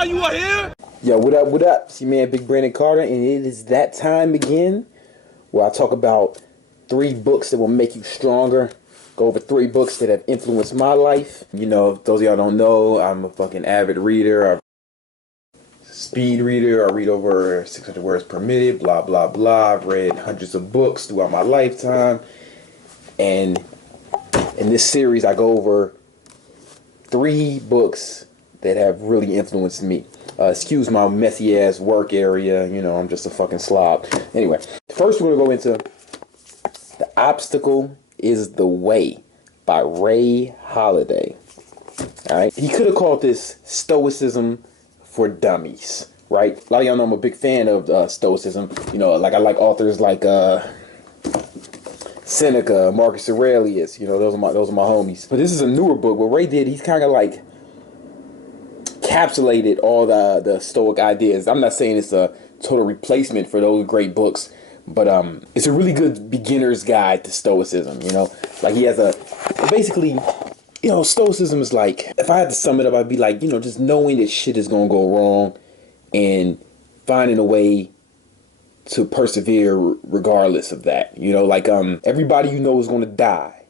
why you are here? Yo, what up, what up? See, man, Big Brandon Carter, and it is that time again where I talk about 3 books that will make you stronger. Go over 3 books that have influenced my life. You know, if those of y'all don't know, I'm a fucking avid reader, a speed reader. I read over 600 words per minute, blah, blah, blah. I've read hundreds of books throughout my lifetime. And in this series, I go over 3 books that have really influenced me. Excuse my messy ass work area. You know, I'm just a fucking slob. Anyway, first we're going to go into The Obstacle is the Way by Ray Holiday. Alright? He could have called this Stoicism for Dummies. Right? A lot of y'all know I'm a big fan of Stoicism. You know, like I like authors like Seneca, Marcus Aurelius. You know, those are my homies. But this is a newer book. What Ray did, he's kind of like encapsulated all the Stoic ideas. I'm not saying it's a total replacement for those great books, but it's a really good beginner's guide to Stoicism. You know, like he has basically, you know, Stoicism is like, if I had to sum it up, I'd be like, you know, just knowing that shit is gonna go wrong and finding a way to persevere regardless of that. You know, like everybody you know is gonna die.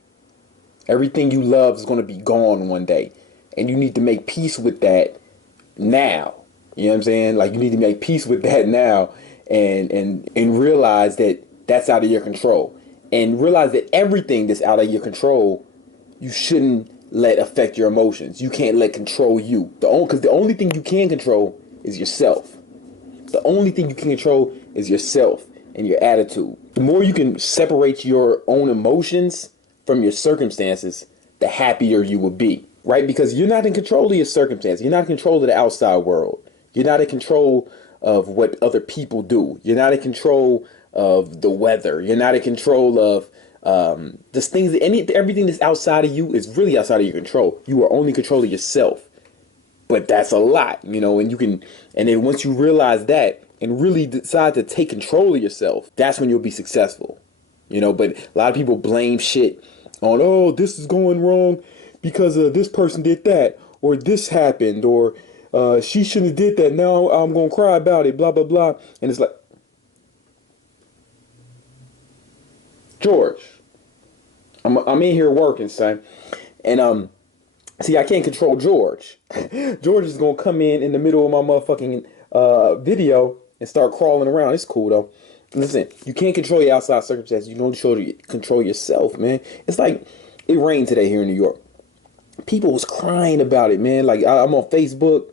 Everything you love is gonna be gone one day, and you need to make peace with that now. You know what I'm saying? Like, you need to make peace with that now and realize that that's out of your control, and realize that everything that's out of your control you shouldn't let affect your emotions. You can't let control you. Because the only thing you can control is yourself. The only thing you can control is yourself and your attitude. The more you can separate your own emotions from your circumstances, the happier you will be. Right? Because you're not in control of your circumstances. You're not in control of the outside world. You're not in control of what other people do. You're not in control of the weather. You're not in control of just things. Everything that's outside of you is really outside of your control. You are only in control of yourself. But that's a lot, you know. And then once you realize that and really decide to take control of yourself, that's when you'll be successful. You know. But a lot of people blame shit on, oh, this is going wrong because this person did that, or this happened, or she shouldn't have did that. Now I'm gonna cry about it, blah blah blah. And it's like, George, I'm in here working, son, and see, I can't control George. George is gonna come in the middle of my motherfucking video and start crawling around. It's cool though. Listen, you can't control your outside circumstances. You don't control yourself, man. It's like it rained today here in New York. People was crying about it, man. Like, I'm on Facebook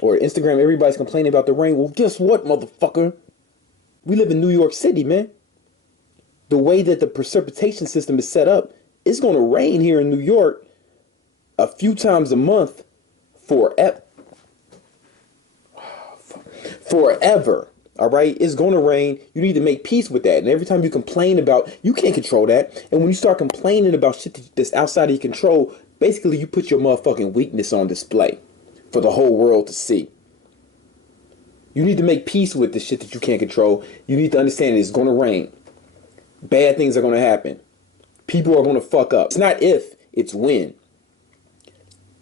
or Instagram, everybody's complaining about the rain. Well, guess what, motherfucker? We live in New York City, man. The way that the precipitation system is set up, it's going to rain here in New York a few times a month forever. Forever. All right? It's going to rain. You need to make peace with that. And every time you complain about, you can't control that. And when you start complaining about shit that's outside of your control, basically, you put your motherfucking weakness on display for the whole world to see. You need to make peace with the shit that you can't control. You need to understand it's going to rain. Bad things are going to happen. People are going to fuck up. It's not if, it's when.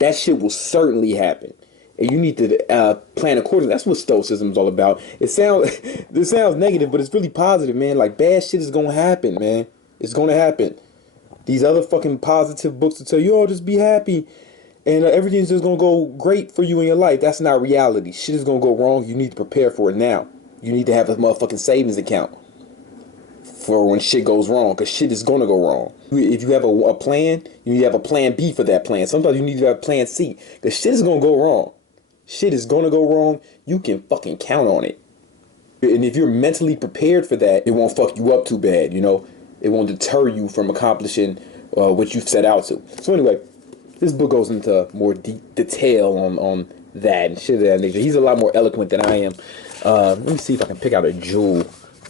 That shit will certainly happen. And you need to plan accordingly. That's what Stoicism is all about. It sounds negative, but it's really positive, man. Like, bad shit is going to happen, man. It's going to happen. These other fucking positive books to tell you, oh, just be happy and everything's just going to go great for you in your life. That's not reality. Shit is going to go wrong. You need to prepare for it now. You need to have a motherfucking savings account for when shit goes wrong, because shit is going to go wrong. If you have a plan, you need to have a plan B for that plan. Sometimes you need to have plan C, because shit is going to go wrong. Shit is going to go wrong. You can fucking count on it. And if you're mentally prepared for that, it won't fuck you up too bad, you know. It won't deter you from accomplishing what you've set out to. So anyway, this book goes into more detail on that and shit of that nature. He's a lot more eloquent than I am. Let me see if I can pick out a jewel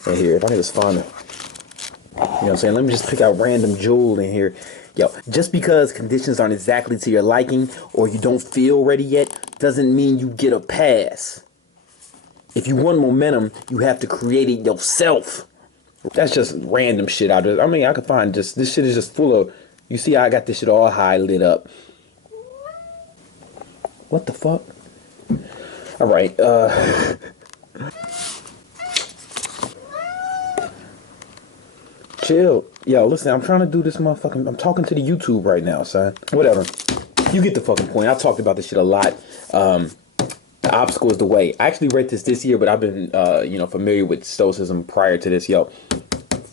in here. If I can just find it. You know what I'm saying? Let me just pick out random jewel in here. Yo, just because conditions aren't exactly to your liking or you don't feel ready yet doesn't mean you get a pass. If you want momentum, you have to create it yourself. That's just random shit out there. I mean, I could find just, this shit is just full of, you see how I got this shit all high lit up. What the fuck? All right. Chill. Yo, listen, I'm trying to do this motherfucking... I'm talking to the YouTube right now, son. Whatever. You get the fucking point. I've talked about this shit a lot. The obstacle is the way. I actually read this year, but I've been, familiar with Stoicism prior to this. Yo,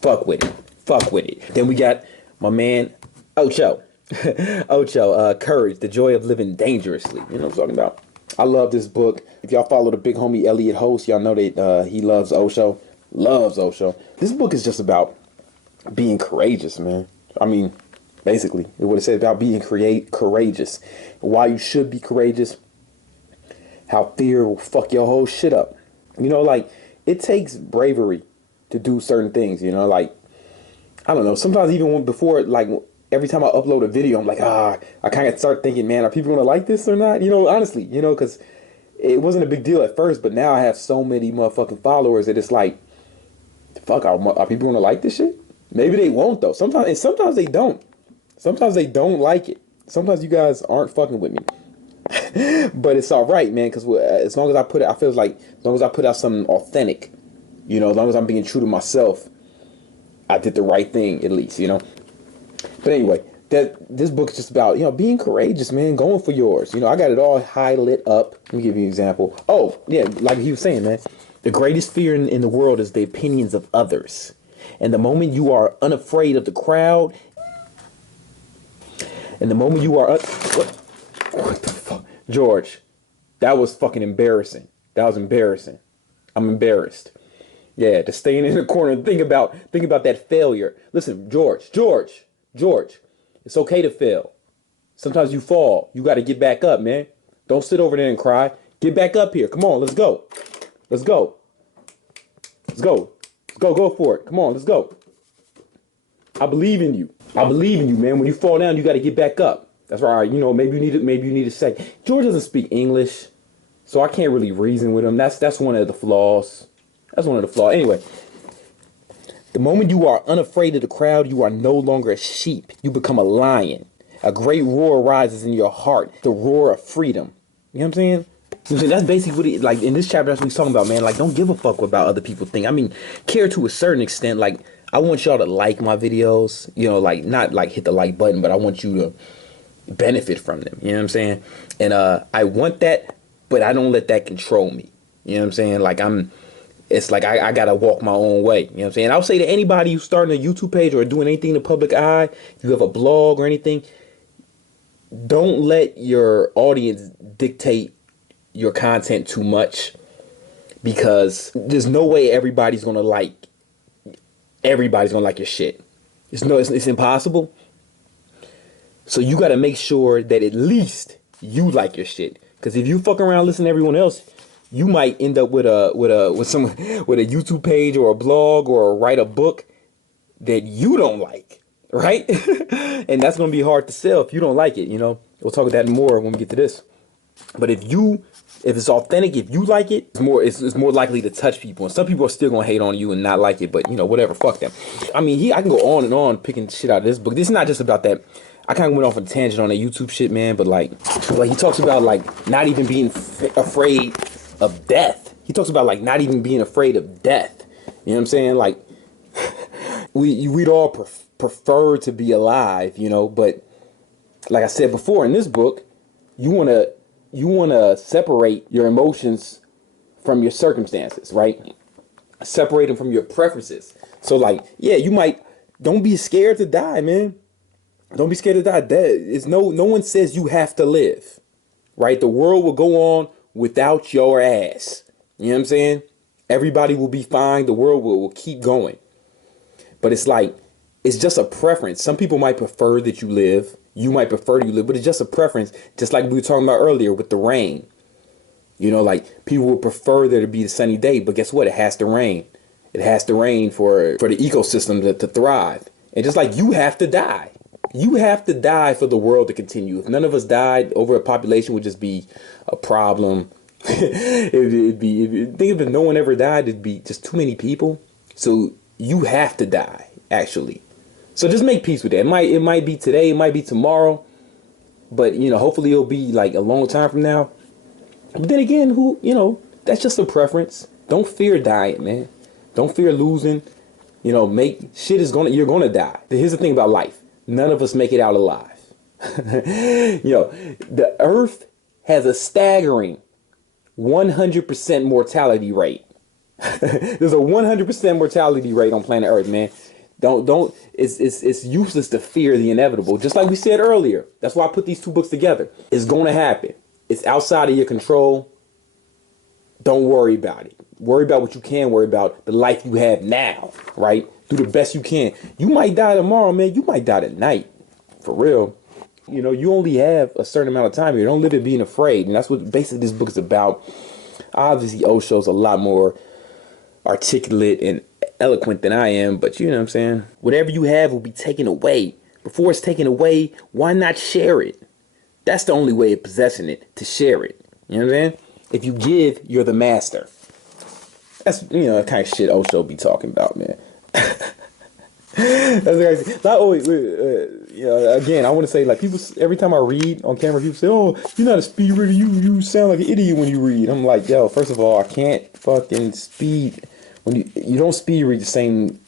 fuck with it. Fuck with it. Then we got my man, Osho. Osho, Courage, the Joy of Living Dangerously. You know what I'm talking about? I love this book. If y'all follow the big homie Elliot Host, y'all know that he loves Osho. Loves Osho. This book is just about being courageous, man. I mean, basically, it would have said about being courageous. Why you should be courageous. How fear will fuck your whole shit up. You know, like, it takes bravery to do certain things, you know, like, I don't know. Sometimes even before, like, every time I upload a video, I'm like, I kind of start thinking, man, are people going to like this or not? You know, honestly, you know, because it wasn't a big deal at first, but now I have so many motherfucking followers that it's like, fuck, are people going to like this shit? Maybe they won't, though. Sometimes they don't. Sometimes they don't like it. Sometimes you guys aren't fucking with me. But it's all right, man, because as long as I put it, I feel like as long as I put out something authentic, you know, as long as I'm being true to myself, I did the right thing, at least, you know. But anyway, this book is just about, you know, being courageous, man, going for yours. You know, I got it all high lit up. Let me give you an example. Oh, yeah, like he was saying, man, the greatest fear in the world is the opinions of others. And the moment you are unafraid of the crowd, and the moment you are... what the fuck? George, that was fucking embarrassing. That was embarrassing. I'm embarrassed. Yeah, to staying in the corner and think about that failure. Listen, George, it's okay to fail. Sometimes you fall. You got to get back up, man. Don't sit over there and cry. Get back up here. Come on, let's go. Let's go. Let's go. Go for it. Come on, let's go. I believe in you. I believe in you, man. When you fall down, you got to get back up. That's right. You know, maybe you need a second. George doesn't speak English, so I can't really reason with him. That's one of the flaws. That's one of the flaws. Anyway, the moment you are unafraid of the crowd, you are no longer a sheep. You become a lion. A great roar rises in your heart. The roar of freedom. You know what I'm saying? That's basically what like in this chapter, that's what he's talking about, man. Like, don't give a fuck about other people think. I mean, care to a certain extent. Like, I want y'all to like my videos, you know, like not like hit the like button, but I want you to benefit from them. You know what I'm saying? And I want that, but I don't let that control me. You know what I'm saying? Like, it's like I gotta walk my own way. You know what I'm saying? I'll say to anybody who's starting a YouTube page or doing anything in the public eye, if you have a blog or anything, don't let your audience dictate your content too much, because there's no way everybody's gonna like your shit. It's impossible. So you got to make sure that at least you like your shit, because if you fuck around listening to everyone else, you might end up with a YouTube page or a blog or write a book that you don't like, right? And that's gonna be hard to sell if you don't like it. You know, we'll talk about that more when we get to this. But if it's authentic, if you like it, it's more likely to touch people. And some people are still gonna hate on you and not like it, but you know, whatever, fuck them. I mean, I can go on and on picking shit out of this book. This is not just about that. I kind of went off on a tangent on the YouTube shit, man, but like he talks about like not even being afraid of death. He talks about like not even being afraid of death. You know what I'm saying? Like we'd all prefer to be alive, you know, but like I said before in this book, you want to separate your emotions from your circumstances, right? Separate them from your preferences. So like, yeah, don't be scared to die, man. Don't be scared to die. No one says you have to live, right? The world will go on without your ass. You know what I'm saying? Everybody will be fine. The world will keep going. But it's like, it's just a preference. Some people might prefer that you live. You might prefer you live, but it's just a preference. Just like we were talking about earlier with the rain. You know, like people would prefer there to be a sunny day, but guess what? It has to rain. It has to rain for the ecosystem to thrive. And just like you have to die. You have to die for the world to continue. If none of us died, overpopulation would just be a problem. It'd be think if no one ever died, it'd be just too many people. So you have to die, actually. So just make peace with that. It might be today, it might be tomorrow, but you know, hopefully it'll be like a long time from now. But then again, that's just a preference. Don't fear dying, man. Don't fear losing. You're gonna die. Here's the thing about life. None of us make it out alive. The earth has a staggering 100% mortality rate. There's a 100% mortality rate on planet Earth, man. It's useless to fear the inevitable. Just like we said earlier. That's why I put these two books together. It's gonna happen. It's outside of your control. Don't worry about it. Worry about what you can worry about, the life you have now, right? Do the best you can. You might die tomorrow, man. You might die tonight. For real. You only have a certain amount of time here. Don't live it being afraid. And that's what basically this book is about. Obviously, Osho's a lot more articulate and eloquent than I am, but you know what I'm saying? Whatever you have will be taken away. Before it's taken away, why not share it? That's the only way of possessing it, to share it. You know what I'm saying? If you give, you're the master. That's, the kind of shit Osho be talking about, man. That's crazy. Not always, again, I want to say, like, people, every time I read on camera, people say, oh, you're not a speed reader. You sound like an idiot when you read. I'm like, yo, first of all, I can't fucking speed. When you don't speed read the same,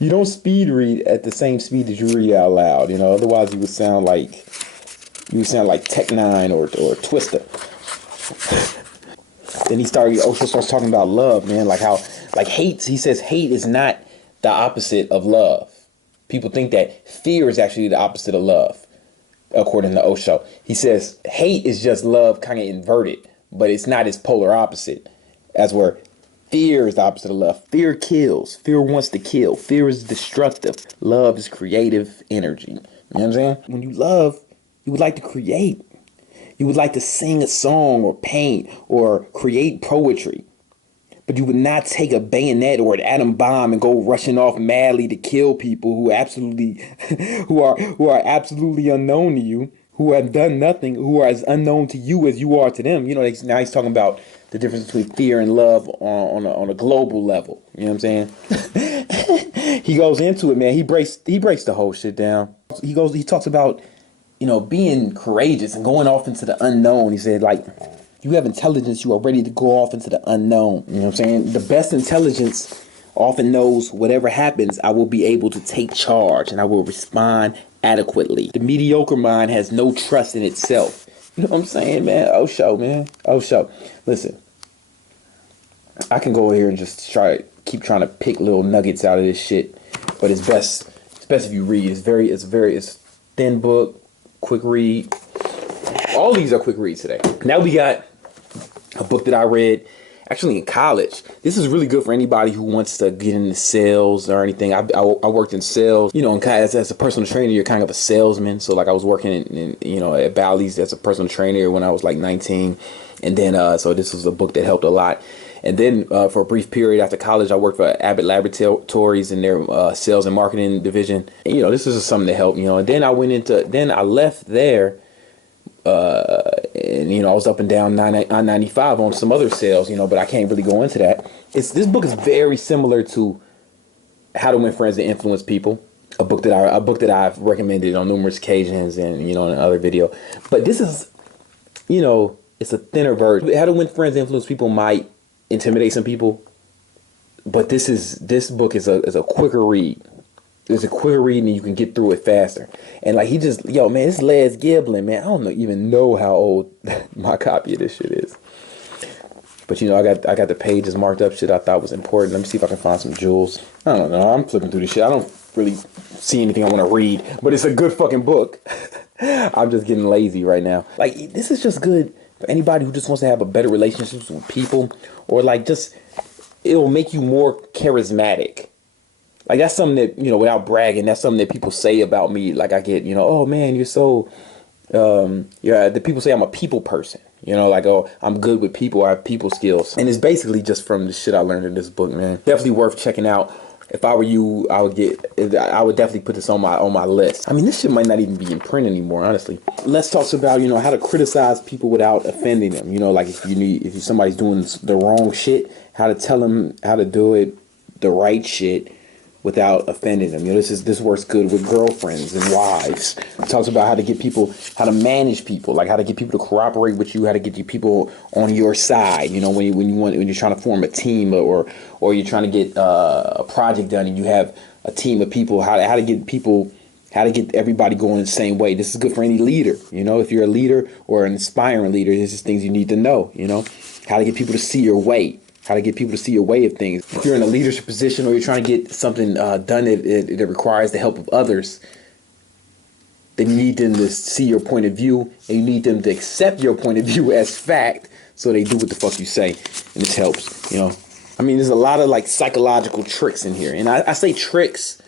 you don't speed read at the same speed that you read out loud. Otherwise you would sound like Tech Nine or Twister. Then Osho starts talking about love, man. He says hate is not the opposite of love. People think that fear is actually the opposite of love, according to Osho. He says hate is just love kind of inverted, but it's not its polar opposite, as where fear is the opposite of love. Fear kills. Fear wants to kill. Fear is destructive. Love is creative energy. You know what I'm saying? When you love, you would like to create. You would like to sing a song or paint or create poetry. But you would not take a bayonet or an atom bomb and go rushing off madly to kill people who are absolutely unknown to you, who have done nothing, who are as unknown to you as you are to them. Now he's talking about the difference between fear and love on a global level. You know what I'm saying? He goes into it, man. He breaks the whole shit down. He talks about, being courageous and going off into the unknown. He said, like, you have intelligence, you are ready to go off into the unknown. You know what I'm saying? The best intelligence often knows whatever happens, I will be able to take charge and I will respond adequately. The mediocre mind has no trust in itself. You know what I'm saying, man? Osho, man. Osho. Listen, I can go here and just keep trying to pick little nuggets out of this shit, but it's best if you read. It's thin book, quick read. All these are quick reads today. Now we got a book that I read actually in college. This is really good for anybody who wants to get into sales or anything. I worked in sales. As a personal trainer, you're kind of a salesman. So like I was working at Bally's as a personal trainer when I was like 19. And then so this was a book that helped a lot. And then for a brief period after college, I worked for Abbott Laboratories in their sales and marketing division. And, this is something that helped, and then I left there. And I was up and down on 95 on some other sales, but I can't really go into that. This book is very similar to How to Win Friends and Influence People, a book that I've recommended on numerous occasions and in another video. But this is, it's a thinner version. How to Win Friends and Influence People might intimidate some people, but this book is a quicker read. It's a quicker read and you can get through it faster. And like this Les Giblin, man, I don't even know how old my copy of this shit is. But I got the pages marked up, shit I thought was important. Let me see if I can find some jewels. I don't know. I'm flipping through this shit. I don't really see anything I want to read, but it's a good fucking book. I'm just getting lazy right now. Like, this is just good for anybody who just wants to have a better relationship with people, or like just it'll make you more charismatic. Like, that's something that, without bragging, that's something that people say about me. Like, I get, oh man, you're so, the people say I'm a people person, like, oh, I'm good with people, I have people skills. And it's basically just from the shit I learned in this book, man. Definitely worth checking out. If I were you, I would definitely put this on my list. I mean, this shit might not even be in print anymore, honestly. Les talks about, how to criticize people without offending them. Like if somebody's doing the wrong shit, how to tell them how to do it, the right shit, without offending them. This works good with girlfriends and wives. It talks about how to get people, how to manage people, like how to get people to cooperate with you, how to get you people on your side. When you're trying to form a team, or you're trying to get a project done, and you have a team of people, how to get people. How to get everybody going the same way. This is good for any leader. If you're a leader or an aspiring leader, this is things you need to know. How to get people to see your way. How to get people to see your way of things. If you're in a leadership position, or you're trying to get something done that requires the help of others, then you need them to see your point of view, and you need them to accept your point of view as fact, so they do what the fuck you say, and this helps. There's a lot of like psychological tricks in here, and I say tricks.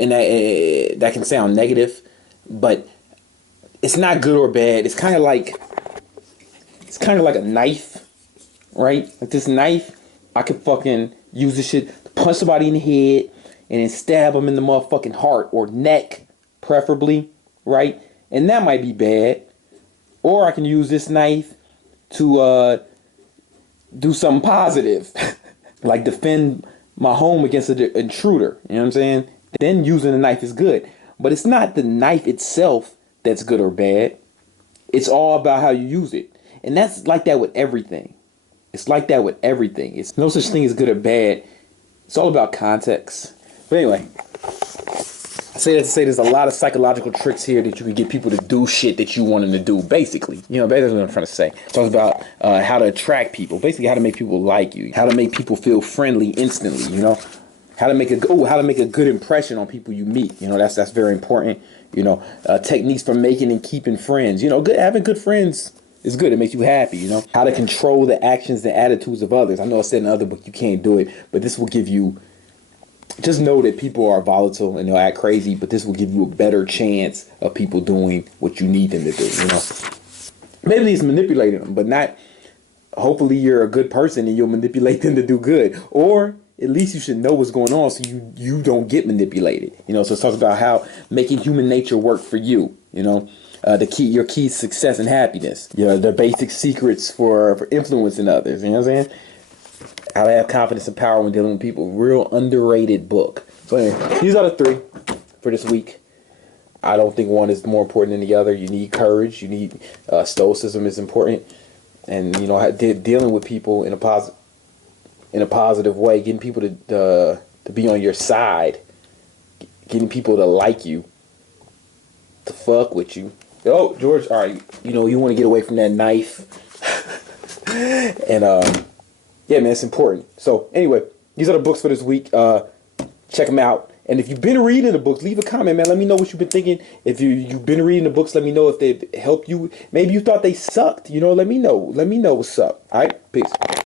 And that can sound negative, but it's not good or bad. It's kind of like a knife, right? Like this knife, I could fucking use this shit to punch somebody in the head and then stab them in the motherfucking heart or neck, preferably, right? And that might be bad. Or I can use this knife to do something positive, like defend my home against an intruder. You know what I'm saying? Then using the knife is good. But it's not the knife itself that's good or bad. It's all about how you use it. And that's like that with everything. It's like that with everything. It's no such thing as good or bad. It's all about context. But anyway, I say that to say there's a lot of psychological tricks here that you can get people to do shit that you want them to do, basically. Basically what I'm trying to say. It talks about how to attract people. Basically how to make people like you. How to make people feel friendly instantly, How to make a good impression on people you meet. That's very important. Techniques for making and keeping friends. Having good friends is good. It makes you happy. How to control the actions and attitudes of others. I know I said in the other book you can't do it, but this will give you. Just know that people are volatile and they'll act crazy, but this will give you a better chance of people doing what you need them to do. Maybe it's manipulating them, but not. Hopefully you're a good person and you'll manipulate them to do good, or at least you should know what's going on so you don't get manipulated. So it talks about how making human nature work for you. Your key success and happiness. The basic secrets for influencing others. You know what I'm saying? How to have confidence and power when dealing with people. Real underrated book. So anyway, these are the 3 for this week. I don't think one is more important than the other. You need courage. You need stoicism is important, and dealing with people in a positive way, getting people to be on your side, getting people to like you, to fuck with you. Oh, George, all right, you want to get away from that knife. And yeah, man, it's important. So anyway, these are the books for this week. Check them out. And if you've been reading the books, leave a comment, man. Let me know what you've been thinking. If you've been reading the books, let me know if they've helped you. Maybe you thought they sucked. Let me know. Let me know what's up. All right, peace.